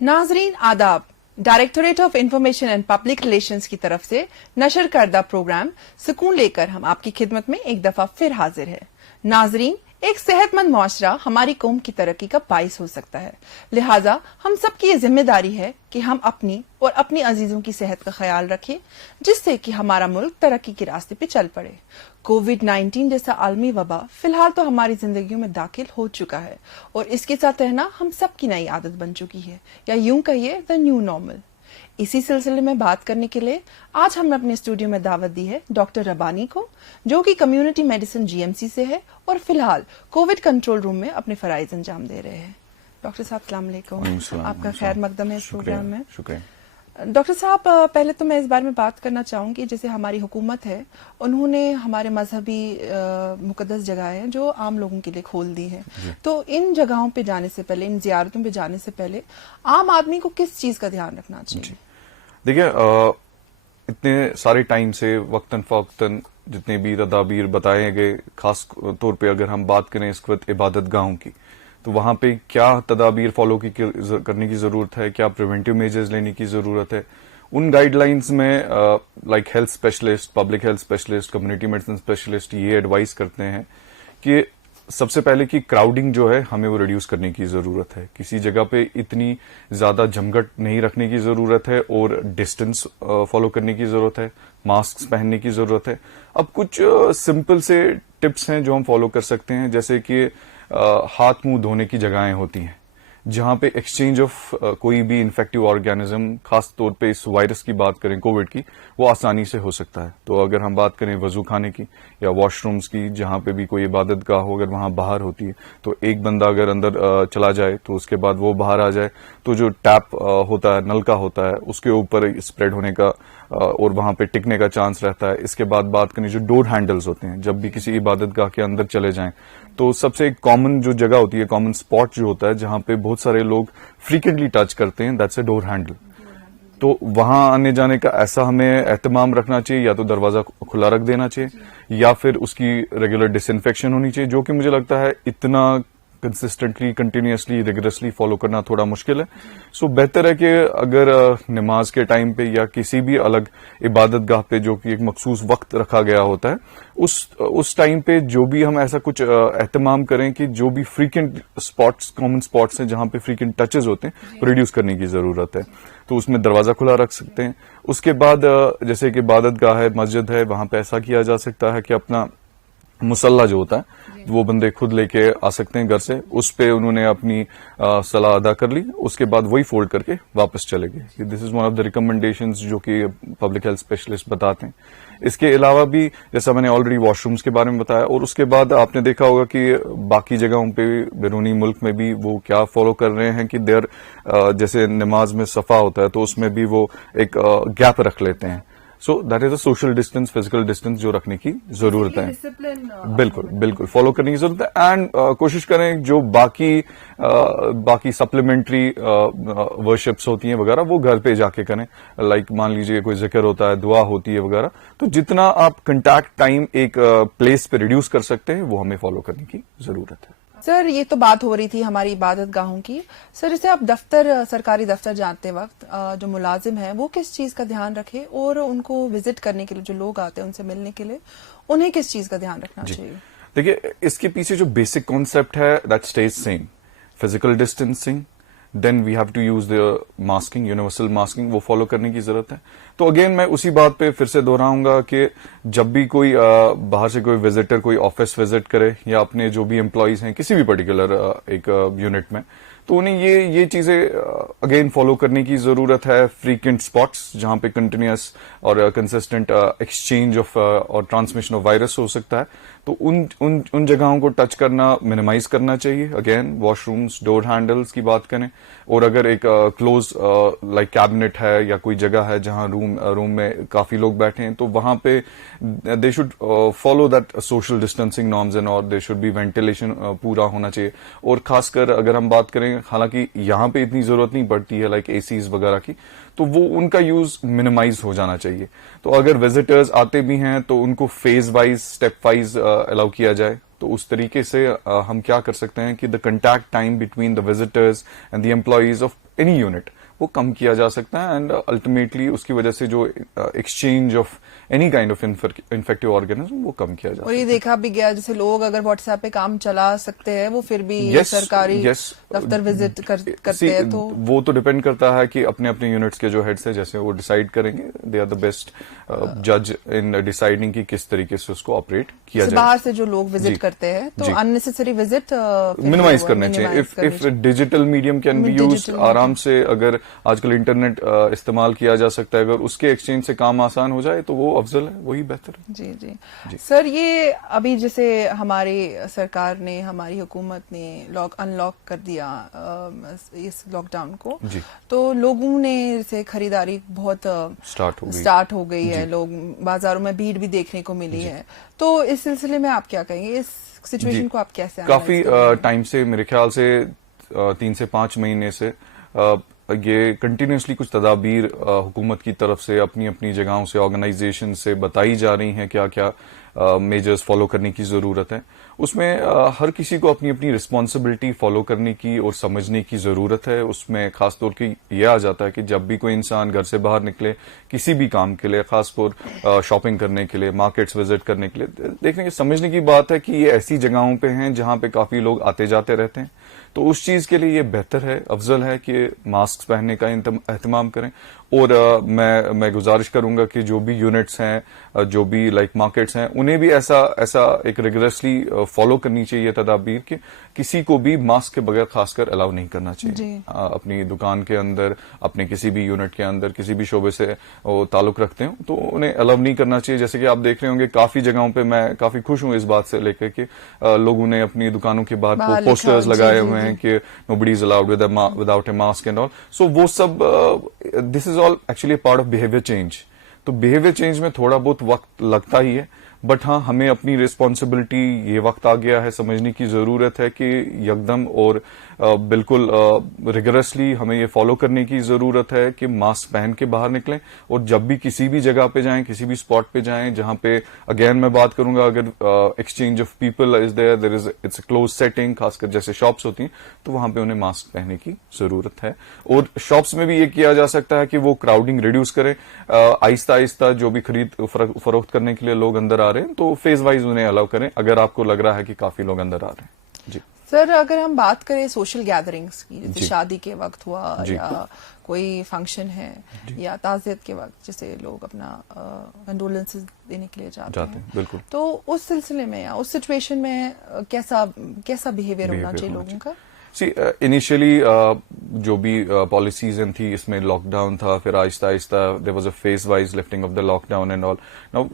नाजरीन आदाब, directorate of information and public relations की तरफ से नशर करदा प्रोग्राम सुकून लेकर हम आपकी खिदमत में एक दफा फिर हाजिर है। नाजरीन, एक सेहतमंद मुआशरा हमारी कौम की तरक्की का बाइस हो सकता है, लिहाजा हम सबकी ये जिम्मेदारी है कि हम अपनी और अपनी अजीजों की सेहत का ख्याल रखें, जिससे कि हमारा मुल्क तरक्की के रास्ते पे चल पड़े। कोविड-19 जैसा आलमी वबा फिलहाल तो हमारी जिंदगियों में दाखिल हो चुका है और इसके साथ रहना हम सबकी नई आदत बन चुकी है, या यूं कहिए द न्यू नॉर्मल। इसी सिलसिले में बात करने के लिए आज हमने अपने स्टूडियो में दावत दी है डॉक्टर रबानी को, जो कि कम्युनिटी मेडिसिन जीएमसी से है और फिलहाल कोविड कंट्रोल रूम में अपने फराइज अंजाम दे रहे हैं। डॉक्टर साहब अस्सलाम वालेकुम, आपका खैर मकदम है इस प्रोग्राम में। शुक्रिया। डॉक्टर साहब, पहले तो मैं इस बारे में बात करना चाहूंगी, जैसे हमारी हुकूमत है उन्होंने हमारे मजहबी मुकद्दस जगहें हैं जो आम लोगों के लिए खोल दी हैं, तो इन जगहों पे जाने से पहले, इन जियारतों पे जाने से पहले आम आदमी को किस चीज का ध्यान रखना चाहिए? देखिए, इतने सारे टाइम से वक्तन फवक्तन जितने भी तदाबीर बताए गए, खास तौर पे अगर हम बात करें इस वक्त इबादत गाहों की, तो वहां पे क्या तदाबीर फॉलो करने की जरूरत है, क्या प्रिवेंटिव मेजर्स लेने की जरूरत है, उन गाइडलाइंस में like health specialist, public health specialist, community medicine specialist ये एडवाइस करते हैं कि सबसे पहले कि क्राउडिंग जो है हमें वो रिड्यूस करने की जरूरत है, किसी जगह पे इतनी ज्यादा जमघट नहीं रखने की जरूरत है और डिस्टेंस फॉलो करने की जरूरत है, मास्क पहनने की जरूरत है। अब कुछ सिंपल से टिप्स हैं जो हम फॉलो कर सकते हैं, जैसे कि हाथ मुंह धोने की जगहें होती हैं जहां पे एक्सचेंज ऑफ कोई भी इन्फेक्टिव ऑर्गेनिज्म, खास तौर पे इस वायरस की बात करें कोविड की, वो आसानी से हो सकता है। तो अगर हम बात करें वजू खाने की या वॉशरूम्स की, जहां पे भी कोई इबादत गाह हो, अगर वहां बाहर होती है तो एक बंदा अगर अंदर चला जाए तो उसके बाद वो बाहर आ जाए, तो जो टैप होता है, नलका होता है, उसके ऊपर स्प्रेड होने का और वहां पे टिकने का चांस रहता है। इसके बाद बात करें जो डोर हैंडल्स होते हैं, जब भी किसी इबादत गाह के अंदर चले जाएं तो सबसे एक कॉमन जो जगह होती है, कॉमन स्पॉट जो होता है जहां पे बहुत सारे लोग फ्रीक्वेंटली टच करते हैं, दैट्स ए डोर हैंडल। तो वहां आने जाने का ऐसा हमें एहतमाम रखना चाहिए, या तो दरवाजा खुला रख देना चाहिए या फिर उसकी रेगुलर डिसइंफेक्शन होनी चाहिए, जो कि मुझे लगता है इतना कंसिस्टेंटली, कंटिन्यूसली, रिगरसली फॉलो करना थोड़ा मुश्किल है। सो बेहतर है कि अगर नमाज के टाइम पे या किसी भी अलग इबादत गाह पे जो कि एक मखसूस वक्त रखा गया होता है, उस टाइम पे जो भी हम ऐसा कुछ एहतमाम करें कि जो भी फ्रीक्वेंट स्पॉट्स, कॉमन स्पॉट्स हैं जहां पे फ्रीक्वेंट टचेज होते हैं, तो रिड्यूस करने की जरूरत है। तो उसमें दरवाजा खुला रख सकते हैं। उसके बाद जैसे कि इबादत गाह है, मस्जिद है, वहां पे ऐसा किया जा सकता है कि अपना मुसल्ला जो होता है वो बंदे खुद लेके आ सकते हैं घर से, उस पे उन्होंने अपनी सलाह अदा कर ली, उसके बाद वही फोल्ड करके वापस चले गए। This is one of the recommendations जो कि पब्लिक हेल्थ स्पेशलिस्ट बताते हैं। इसके अलावा भी जैसा मैंने ऑलरेडी वॉशरूम्स के बारे में बताया, और उसके बाद आपने देखा होगा कि बाकी जगहों पे बैरूनी मुल्क में भी वो क्या फॉलो कर रहे हैं कि देर जैसे नमाज में सफा होता है तो उसमें भी वो एक गैप रख लेते हैं। So that is a social distance, physical distance जो रखने की जरूरत है, बिल्कुल फॉलो करने की जरूरत है। एंड कोशिश करें जो बाकी सप्लीमेंट्री वर्शिप्स होती हैं वगैरह वो घर पे जाके करें, लाइक मान लीजिए कोई जिक्र होता है, दुआ होती है वगैरह, तो जितना आप कंटैक्ट टाइम एक प्लेस पे रिड्यूस कर सकते हैं वो हमें फॉलो करने की जरूरत है। सर, ये तो बात हो रही थी हमारी इबादत गाहों की। सर, जैसे आप सरकारी दफ्तर जाते वक्त जो मुलाजिम है वो किस चीज का ध्यान रखे, और उनको विजिट करने के लिए जो लोग आते हैं उनसे मिलने के लिए उन्हें किस चीज का ध्यान रखना चाहिए? देखिए, इसके पीछे जो बेसिक कॉन्सेप्ट है that stage same, physical distancing, then we have to use the masking, universal masking, वो फॉलो करने की जरूरत है। तो अगेन मैं उसी बात पे फिर से दोहराऊंगा कि जब भी कोई बाहर से कोई विजिटर कोई ऑफिस विजिट करे या अपने जो भी एम्प्लॉयज हैं किसी भी पर्टिकुलर एक यूनिट में, तो उन्हें ये चीजें अगेन फॉलो करने की जरूरत है। फ्रीक्वेंट स्पॉट्स जहां पे कंटिन्यूअस और कंसिस्टेंट एक्सचेंज ऑफ और ट्रांसमिशन ऑफ वायरस हो सकता है, तो उन जगहों को टच करना मिनिमाइज करना चाहिए। अगेन वॉशरूम्स, डोर हैंडल्स की बात करें, और अगर एक क्लोज लाइक कैबिनेट है या कोई जगह है जहां रूम में काफी लोग बैठे हैं, तो वहां पे they should follow that social distancing norms and और दे शुड बी वेंटिलेशन पूरा होना चाहिए। और खासकर अगर हम बात करें, हालांकि यहाँ पे इतनी जरूरत नहीं पड़ती है लाइक एसीज वगैरह की, तो वो उनका यूज मिनिमाइज हो जाना चाहिए। तो अगर विजिटर्स आते भी हैं तो उनको phase wise, step wise allow किया जाए। तो उस तरीके से हम क्या कर सकते हैं कि the contact time between the visitors and the employees of any unit वो कम किया जा सकता है एंड अल्टीमेटली उसकी वजह से जो exchange of any kind of infective organism वो कम किया जा सकता और ये देखा भी गया जैसे लोग अगर व्हाट्सएप पे काम चला सकते हैं वो फिर भी सरकारी दफ्तर विजिट करते हैं तो वो तो डिपेंड करता है कि अपने अपने यूनिट्स के जो हेड्स है जैसे वो डिसाइड करेंगे, दे आर द बेस्ट जज इन डिसाइडिंग कि किस तरीके से उसको ऑपरेट किया जाए. बाहर से जो लोग विजिट करते हैं तो अननेसेसरी विजिट मिनिमाइज करने चाहिए. If digital medium can be used, आराम से अगर आजकल इंटरनेट इस्तेमाल किया जा सकता है, अगर उसके एक्सचेंज से काम आसान हो जाए तो वो अफजल है, वही बेहतर है. जी जी सर, ये अभी जैसे हमारी सरकार ने, हमारी हुकूमत ने अनलॉक कर दिया इस लॉकडाउन को, तो लोगों ने जैसे खरीदारी बहुत स्टार्ट हो गई है, लोग बाजारों में भीड़ भी देखने को मिली है. तो इस सिलसिले में आप क्या कहेंगे, इस सिचुएशन को आप कैसे काफी टाइम से, मेरे ख्याल से 3 से 5 महीने से ये कंटिन्यूसली कुछ तदाबीर हुकूमत की तरफ से अपनी अपनी जगहों से, ऑर्गेनाइजेशन से बताई जा रही हैं क्या क्या मेजर्स फॉलो करने की जरूरत है. उसमें हर किसी को अपनी अपनी रिस्पॉन्सिबिलिटी फॉलो करने की और समझने की जरूरत है. उसमें खासतौर की यह आ जाता है कि जब भी कोई इंसान घर से बाहर निकले किसी भी काम के लिए, खासतौर शॉपिंग करने के लिए, मार्केट्स विजिट करने के लिए, देखने की समझने की बात है कि ये ऐसी जगहों पे हैं जहां पे काफी लोग आते जाते रहते हैं. तो उस चीज के लिए ये बेहतर है, अफजल है कि मास्क पहनने का एहतमाम करें. और मैं गुजारिश करूंगा कि जो भी यूनिट्स हैं, जो भी लाइक मार्केट्स हैं, उन्हें भी ऐसा एक रिगरसली फॉलो करनी चाहिए तदाबीर कि किसी को भी मास्क के बगैर खासकर अलाउ नहीं करना चाहिए. अपनी दुकान के अंदर, अपने किसी भी यूनिट के अंदर, किसी भी शोबे से वो ताल्लुक रखते हो तो उन्हें अलाउ नहीं करना चाहिए. जैसे कि आप देख रहे होंगे काफी जगहों पे, मैं काफी खुश हूं इस बात से लेकर कि लोगों ने अपनी दुकानों के बाहर पोस्टर्स लगाए हुए हैं कि nobody is allowed without a mask and all. So वो सब this is all actually part of behaviour change. तो बिहेवियर चेंज में थोड़ा बहुत वक्त लगता ही है, बट हाँ, हमें अपनी रिस्पॉन्सिबिलिटी, ये वक्त आ गया है, समझने की जरूरत है कि यकदम और बिल्कुल रिगरसली हमें ये फॉलो करने की जरूरत है कि मास्क पहन के बाहर निकलें. और जब भी किसी भी जगह पे जाएं, किसी भी स्पॉट पे जाएं जहां पे, अगेन मैं बात करूंगा, अगर exchange of people is there is it's a close setting, खासकर जैसे शॉप्स होती हैं, तो वहां पे उन्हें मास्क पहनने की जरूरत है. और शॉप्स में भी ये किया जा सकता है कि वो क्राउडिंग रिड्यूस करें. आहिस्ता आहिस्ता जो भी खरीद फरोख्त करने के लिए लोग अंदर आ रहे हैं तो फेज वाइज उन्हें अलाउ करें, अगर आपको लग रहा है कि काफी लोग अंदर आ रहे हैं. जी सर, अगर हम बात करें सोशल गैदरिंग्स की, जैसे शादी के वक्त हुआ या कोई फंक्शन है या ताज़ियत के वक्त, जैसे लोग अपना कंडोलेंसेस देने के लिए जाते हैं, बिल्कुल. तो उस सिलसिले में या उस सिचुएशन में कैसा बिहेवियर होना चाहिए लोगों का? इनिशियली जो भी पॉलिसीज थी, इसमें लॉकडाउन था, फिर आहिस्ता आहिस्ता there was a phase wise lifting of the lockdown and all. Now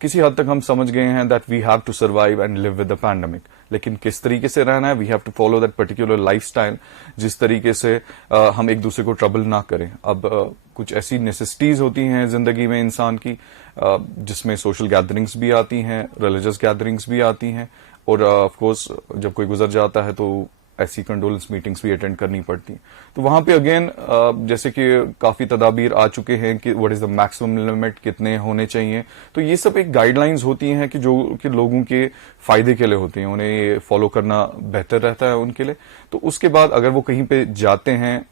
किसी हद तक हम समझ गए हैं that we have to survive and live with the pandemic. लेकिन किस तरीके से रहना है, we have to follow that particular lifestyle, जिस तरीके से हम एक दूसरे को ट्रबल ना करें. अब कुछ ऐसी नेसेसिटीज होती हैं जिंदगी में इंसान की, जिसमें सोशल गैदरिंग्स भी आती हैं, रिलीजियस गैदरिंग्स भी आती हैं, और ऑफ कोर्स जब कोई गुजर जाता है तो ऐसी कंडोलेंस मीटिंग्स भी अटेंड करनी पड़ती हैं. तो वहां पे अगेन जैसे कि काफी तदाबीर आ चुके हैं कि what is the maximum limit, कितने होने चाहिए. तो ये सब एक गाइडलाइंस होती हैं कि जो कि लोगों के फायदे के लिए होती हैं, उन्हें ये फॉलो करना बेहतर रहता है उनके लिए. तो उसके बाद अगर वो कहीं पे जाते हैं,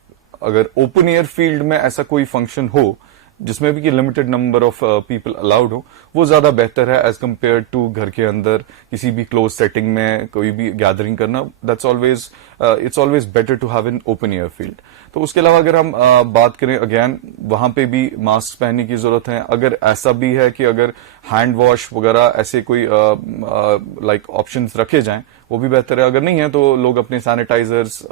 अगर ओपन एयर फील्ड में ऐसा कोई फंक्शन हो जिसमें भी कि limited number of people allowed हो, वो ज्यादा बेहतर है एज कम्पेयर टू घर के अंदर किसी भी क्लोज सेटिंग में कोई भी गैदरिंग करना. That's always it's always better to have an open air field. तो उसके अलावा अगर हम बात करें, अगेन वहां पे भी मास्क पहनने की जरूरत है. अगर ऐसा भी है कि अगर हैंड वॉश वगैरह ऐसे कोई लाइक ऑप्शंस रखे जाएं, वो भी बेहतर है. अगर नहीं है तो लोग अपने सैनिटाइजर्स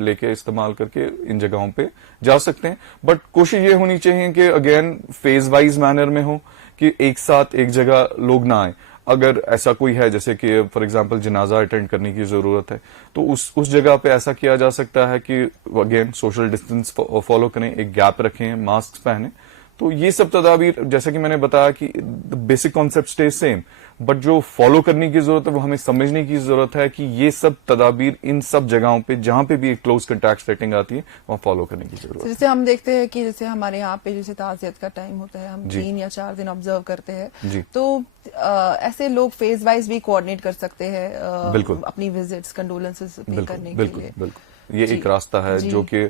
लेके इस्तेमाल करके इन जगहों पे जा सकते हैं. बट कोशिश ये होनी चाहिए कि अगेन फेज वाइज मैनर में हो, कि एक साथ एक जगह लोग ना आए. अगर ऐसा कोई है जैसे कि फॉर एग्जांपल जनाजा अटेंड करने की जरूरत है, तो उस जगह पे ऐसा किया जा सकता है कि अगेन सोशल डिस्टेंस फॉलो करें, एक गैप रखें, मास्क पहने. तो ये सब तदाबीर, जैसा कि मैंने बताया कि basic concept stay same, but जो फॉलो करने की जरूरत है वो हमें समझने की जरूरत है कि ये सब तदाबीर इन सब जगहों पे जहां पे भी एक क्लोज कंटैक्ट सेटिंग आती है वहां फॉलो करने की जरूरत है. जैसे हम देखते हैं कि जैसे हमारे यहाँ पे जैसे ताज़ियत का टाइम होता है, हम 3 या 4 दिन ऑब्जर्व करते हैं, तो ऐसे लोग फेज वाइज भी कोऑर्डिनेट कर सकते हैं अपनी विजिट्स, कंडोलेंसेस पे करने के लिए. یہ ایک راستہ ہے جو کہ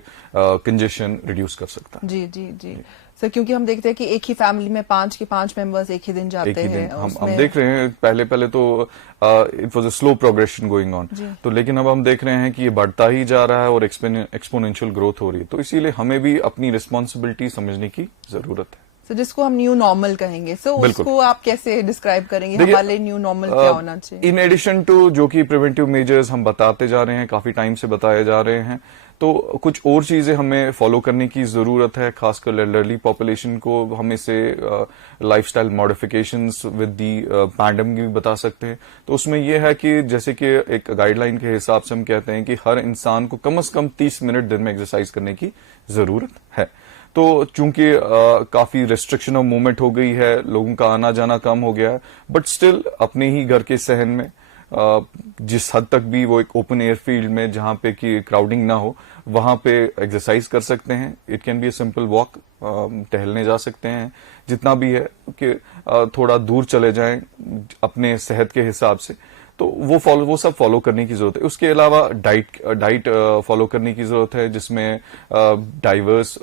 کنجیشن ریڈیوس کر سکتا ہے. جی جی جی سر، کیونکہ ہم دیکھتے ہیں کہ ایک ہی فیملی میں 5 کے 5 ممبرز ایک ہی دن جاتے ہیں. ہم دیکھ رہے ہیں پہلے تو it was a slow progression going on, تو لیکن اب ہم دیکھ رہے ہیں کہ یہ بڑھتا ہی جا رہا ہے اور ایکسپونینشیل گروتھ ہو رہی ہے. تو اسی لیے ہمیں بھی اپنی ریسپانسبلٹی سمجھنے کی ضرورت ہے. سو جس کو ہم نیو نارمل کہیں گے، سو اس کو آپ کیسے ڈسکرائب کریں گے؟ ہمارے لیے نیو نارمل کیا ہونا چاہیے؟ ان ایڈیشن ٹو جو کہ پریونٹیو میجرز ہم بتاتے جا رہے ہیں، کافی ٹائم سے بتائے جا رہے ہیں، تو کچھ اور چیزیں ہمیں فالو کرنے کی ضرورت ہے. خاص کر ایلڈرلی پاپولیشن کو ہم اسے life style modifications with the pandemic بھی بتا سکتے ہیں. تو اس میں یہ ہے کہ جیسے کہ ایک گائیڈ لائن کے حساب سے ہم کہتے ہیں کہ ہر انسان کو کم از کم 30 منٹ دن میں ایکسرسائز کرنے کی ضرورت ہے. تو چونکہ کافی ریسٹرکشن آف موومنٹ ہو گئی ہے، لوگوں کا آنا جانا کم ہو گیا ہے، بٹ اسٹل اپنے ہی گھر کے صحن میں جس حد تک بھی وہ ایک اوپن ایئر فیلڈ میں جہاں پہ کہ کراؤڈنگ نہ ہو وہاں پہ ایکسرسائز کر سکتے ہیں. It can be a simple walk, ٹہلنے جا سکتے ہیں جتنا بھی ہے، کہ تھوڑا دور چلے جائیں اپنے صحت کے حساب سے. تو وہ سب فالو کرنے کی ضرورت ہے. اس کے علاوہ ڈائٹ فالو کرنے کی ضرورت ہے، جس میں diverse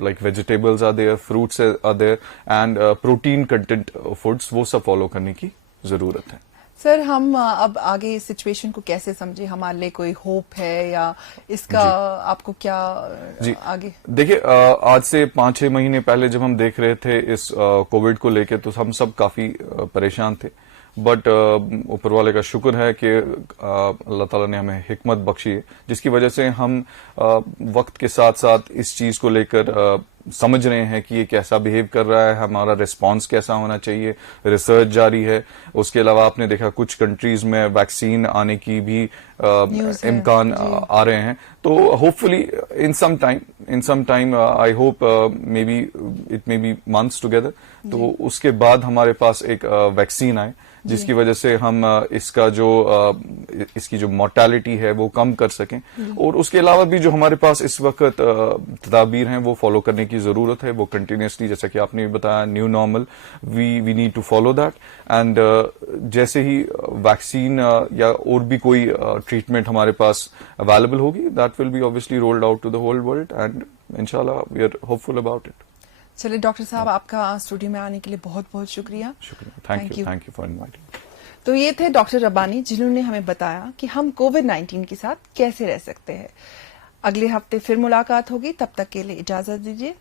like vegetables are there, fruits are there, and protein content foods, وہ سب فالو کرنے کی ضرورت ہے. سر، ہم اب آگے اس سچویشن کو کیسے سمجھے؟ ہمارے لیے کوئی ہوپ ہے یا اس کا آپ کو کیا آگے؟ دیکھیے، آج سے 5-6 مہینے پہلے جب ہم دیکھ رہے تھے اس کووڈ کو لے کے، تو ہم سب کافی پریشان تھے. بٹ اوپر والے کا شکر ہے کہ اللہ تعالیٰ نے ہمیں حکمت بخشی ہے، جس کی وجہ سے ہم وقت کے ساتھ ساتھ اس چیز کو لے کر سمجھ رہے ہیں کہ یہ کیسا بہیو کر رہا ہے، ہمارا ریسپانس کیسا ہونا چاہیے. ریسرچ جاری ہے. اس کے علاوہ آپ نے دیکھا کچھ کنٹریز میں ویکسین آنے کی بھی امکان آ رہے ہیں. تو hopefully in some time I hope maybe it may be months together, تو اس کے بعد ہمارے پاس ایک ویکسین آئے جس کی وجہ سے ہم اس کی جو مورٹیلٹی ہے وہ کم کر سکیں. اور اس کے علاوہ بھی جو ہمارے پاس اس وقت تدابیر ہیں وہ فالو کرنے کی ضرورت ہے. وہ کنٹینیوسلی، جیسا کہ آپ نے بھی بتایا، new normal, we need to follow that. And جیسے ہی ویکسین یا اور بھی کوئی ٹریٹمنٹ ہمارے پاس اویلیبل ہوگی، that will be obviously rolled out to the whole world, and inshallah we are hopeful about it. چلیے ڈاکٹر صاحب، آپ کا اسٹوڈیو میں آنے کے لیے بہت بہت شکریہ. Thank you for inviting. تو یہ تھے ڈاکٹر ربانی، جنہوں نے ہمیں بتایا کہ ہم کووڈ-19 کے ساتھ کیسے رہ سکتے ہیں. اگلے ہفتے پھر ملاقات ہوگی، تب تک کے لیے اجازت دیجیے.